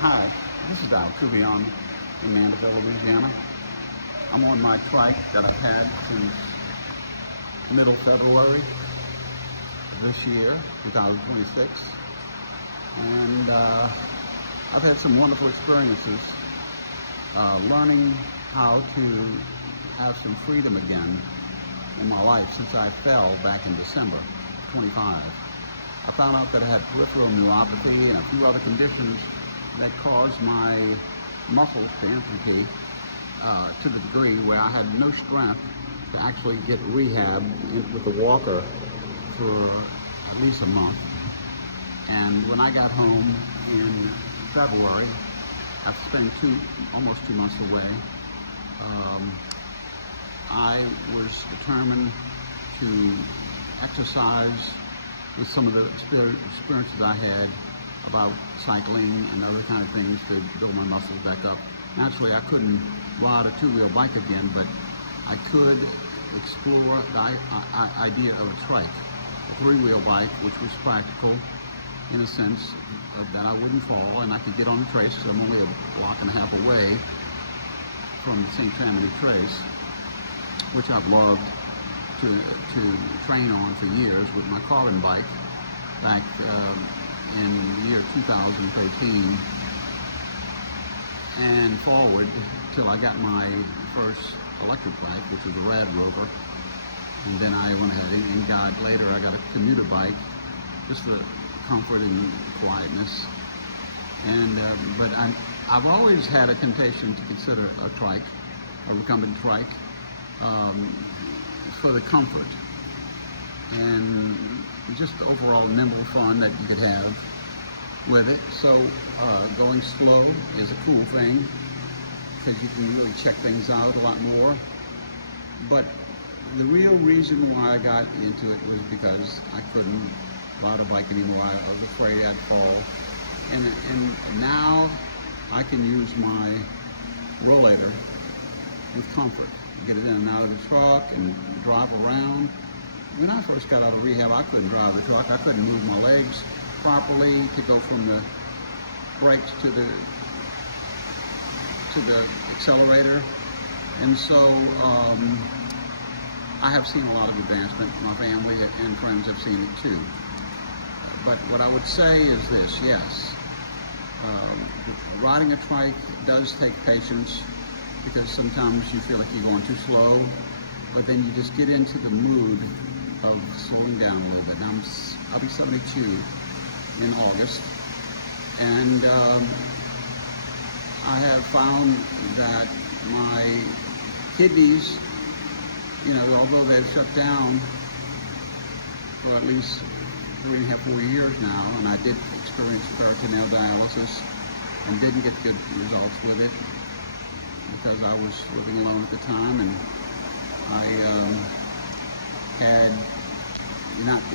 Hi, this is Entropy in Mandeville, Louisiana. I'm on my Trike that I've had since middle February this year, 2026. And I've had some wonderful experiences learning how to have some freedom again in my life since I fell back in December 25. I found out that I had peripheral neuropathy and a few other conditions that caused my muscles to atrophy to the degree where I had no strength to actually get rehab with a walker for at least a month. And when I got home in February, after spending almost 2 months away, I was determined to exercise with some of the experiences I had about cycling and other kind of things to build my muscles back up. Naturally, I couldn't ride a two-wheel bike again, but I could explore the idea of a trike, a three-wheel bike, which was practical in the sense that I wouldn't fall and I could get on the trace. So I'm only a block and a half away from the St. Tammany Trace, which I've loved to train on for years with my carbon bike back in the year 2013 and forward till I got my first electric bike, which was a Rad Rover. And then I went ahead and later I got a commuter bike, just the comfort and quietness. And but I've always had a temptation to consider a trike, a recumbent trike, for the comfort and just overall nimble fun that you could have with it. So going slow is a cool thing because you can really check things out a lot more. But the real reason why I got into it was because I couldn't ride a bike anymore. I was afraid I'd fall. And now I can use my rollator with comfort. Get it in and out of the truck and drive around. When I first got out of rehab, I couldn't drive the truck. I couldn't move my legs properly to go from the brakes to the accelerator. And so I have seen a lot of advancement. My family and friends have seen it too. But what I would say is this: yes, riding a trike does take patience, because sometimes you feel like you're going too slow, but then you just get into the mood of slowing down a little bit. Now I'll be 72 in August, and I have found that my kidneys, although they've shut down for at least 3.5, 4 years now, and I did experience peritoneal dialysis and didn't get good results with it, because I was living alone at the time, and I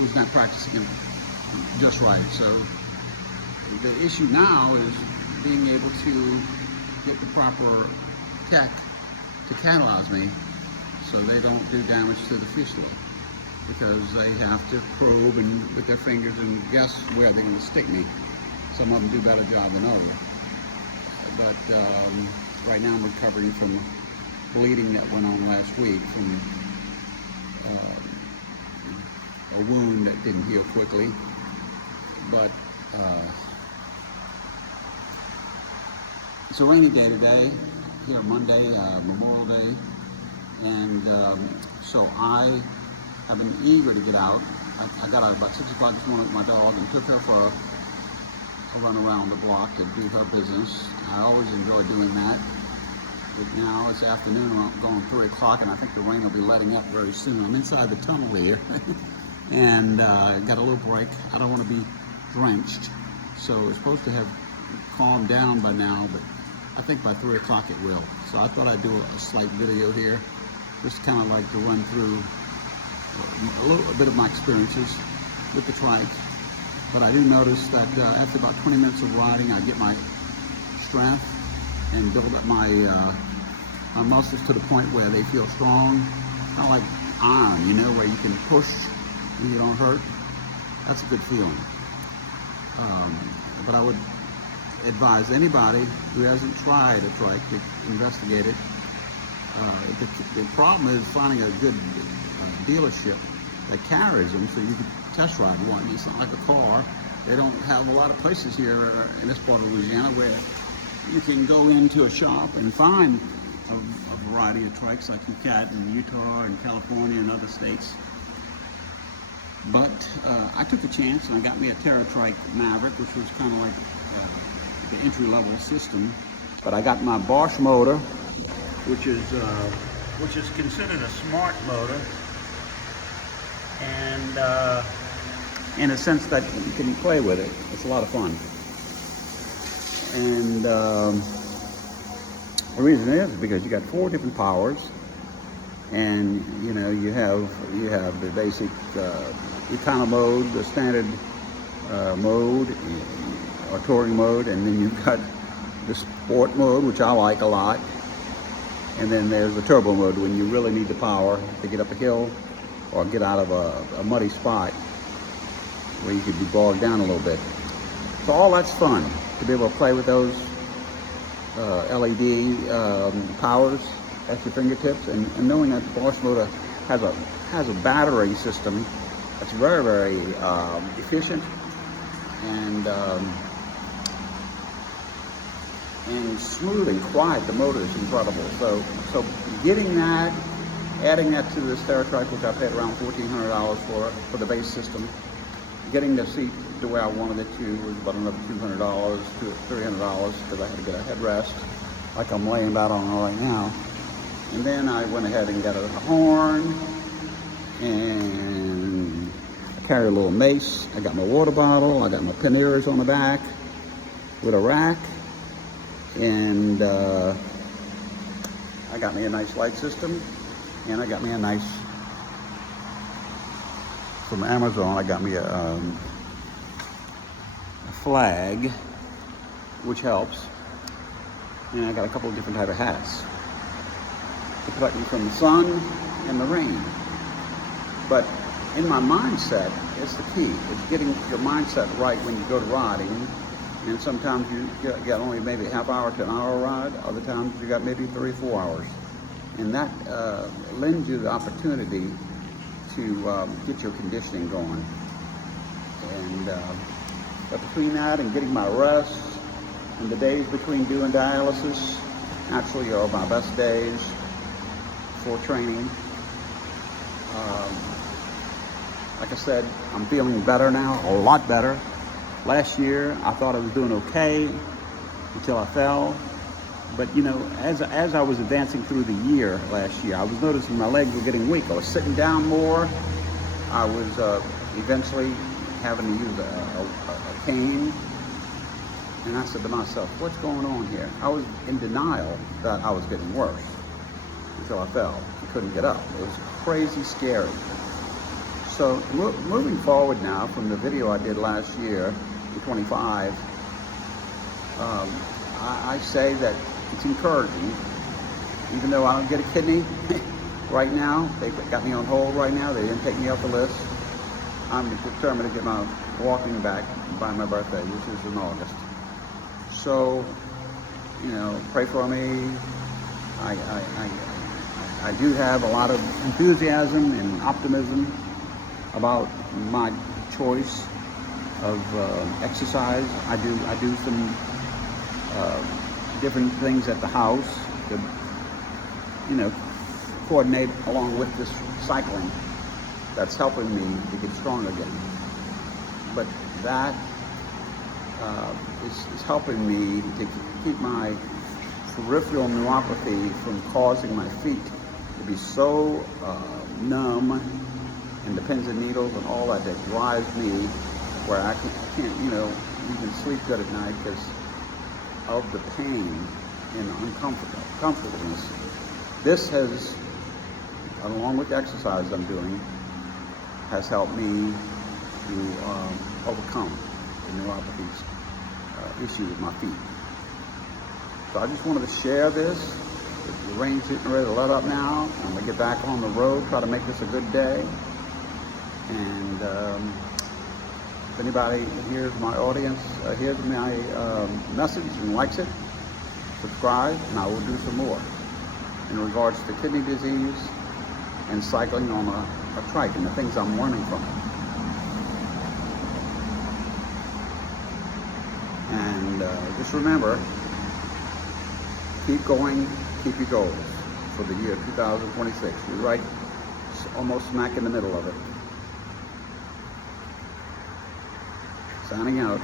was not practicing it just right. So the issue now is being able to get the proper tech to catalyze me so they don't do damage to the fistula, because they have to probe and with their fingers and guess where they're going to stick me. Some of them do a better job than others. But right now I'm recovering from bleeding that went on last week from a wound that didn't heal quickly. But it's a rainy day today, here Monday, Memorial Day, and so I have been eager to get out. I got out about 6 o'clock this morning with my dog and took her for a run around the block to do her business. I always enjoy doing that. But now it's afternoon, I'm going 3 o'clock, and I think the rain will be letting up very soon. I'm inside the tunnel here, and got a little break. I don't want to be drenched, so it's supposed to have calmed down by now, but I think by 3 o'clock it will. So I thought I'd do a slight video here, just kind of like to run through a little bit of my experiences with the trike. But I do notice that after about 20 minutes of riding, I get my strength and build up my muscles to the point where they feel strong, kind of like iron, where you can push and you don't hurt. That's a good feeling. But I would advise anybody who hasn't tried a trike to investigate it. The problem is finding a good dealership that carries them so you can test ride one. It's not like a car. They don't have a lot of places here in this part of Louisiana where you can go into a shop and find a variety of trikes like you can in Utah and California and other states. But I took a chance and I got me a Trike Maverick, which was kind of like the entry-level system. But I got my Bosch motor, which is considered a smart motor, and in a sense that you can play with it. It's a lot of fun. And the reason is because you got 4 different powers, and you know you have the basic econo mode, the standard mode, or touring mode, and then you've got the sport mode, which I like a lot, and then there's the turbo mode when you really need the power to get up a hill or get out of a muddy spot where you could be bogged down a little bit. So all that's fun to be able to play with those LED powers at your fingertips, and knowing that the Bosch motor has a battery system that's very, very efficient and smooth and quiet. The motor is incredible. So getting that, adding that to this Trike, which I paid around $1,400 for the base system, getting the seat the way I wanted it to was about another $200 to $300 because I had to get a headrest like I'm laying about on right now. And then I went ahead and got a horn, and I carry a little mace. I got my water bottle. I got my panniers on the back with a rack, and I got me a nice light system, and I got me a nice, from Amazon, I got me a flag, which helps, and I got a couple of different type of hats to protect me from the sun and the rain. But in my mindset, it's the key. It's getting your mindset right when you go to riding. And sometimes you got only maybe a half hour to an hour ride. Other times you got maybe 3 or 4 hours. And that lends you the opportunity to get your conditioning going. And but between that and getting my rest, and the days between doing dialysis actually are my best days for training. Like I said, I'm feeling better now, a lot better. Last year, I thought I was doing okay until I fell. But you know, as I was advancing through the year last year, I was noticing my legs were getting weak. I was sitting down more. I was eventually having to use a cane. And I said to myself, what's going on here? I was in denial that I was getting worse until I fell. I couldn't get up. It was crazy scary. So moving forward now from the video I did last year, in 25, I say that it's encouraging. Even though I don't get a kidney right now, they've got me on hold right now. They didn't take me off the list. I'm determined to get my walking back by my birthday, which is in August. So, you know, pray for me. I do have a lot of enthusiasm and optimism about my choice of exercise. I do some different things at the house to, you know, coordinate along with this cycling that's helping me to get strong again. But that is helping me to keep my peripheral neuropathy from causing my feet to be so numb and the pins and needles and all that drives me where I can't, you know, even sleep good at night because of the pain and uncomfortableness. This has, along with the exercise I'm doing, has helped me to overcome the neuropathy's issue with my feet. So I just wanted to share this. The rain's getting ready to let up now. I'm gonna get back on the road, try to make this a good day. And If anybody hears my audience, hears my message and likes it, subscribe, and I will do some more in regards to kidney disease and cycling on a trike and the things I'm learning from it. And just remember, keep going, keep your goals for the year 2026. You're right, almost smack in the middle of it. Signing out.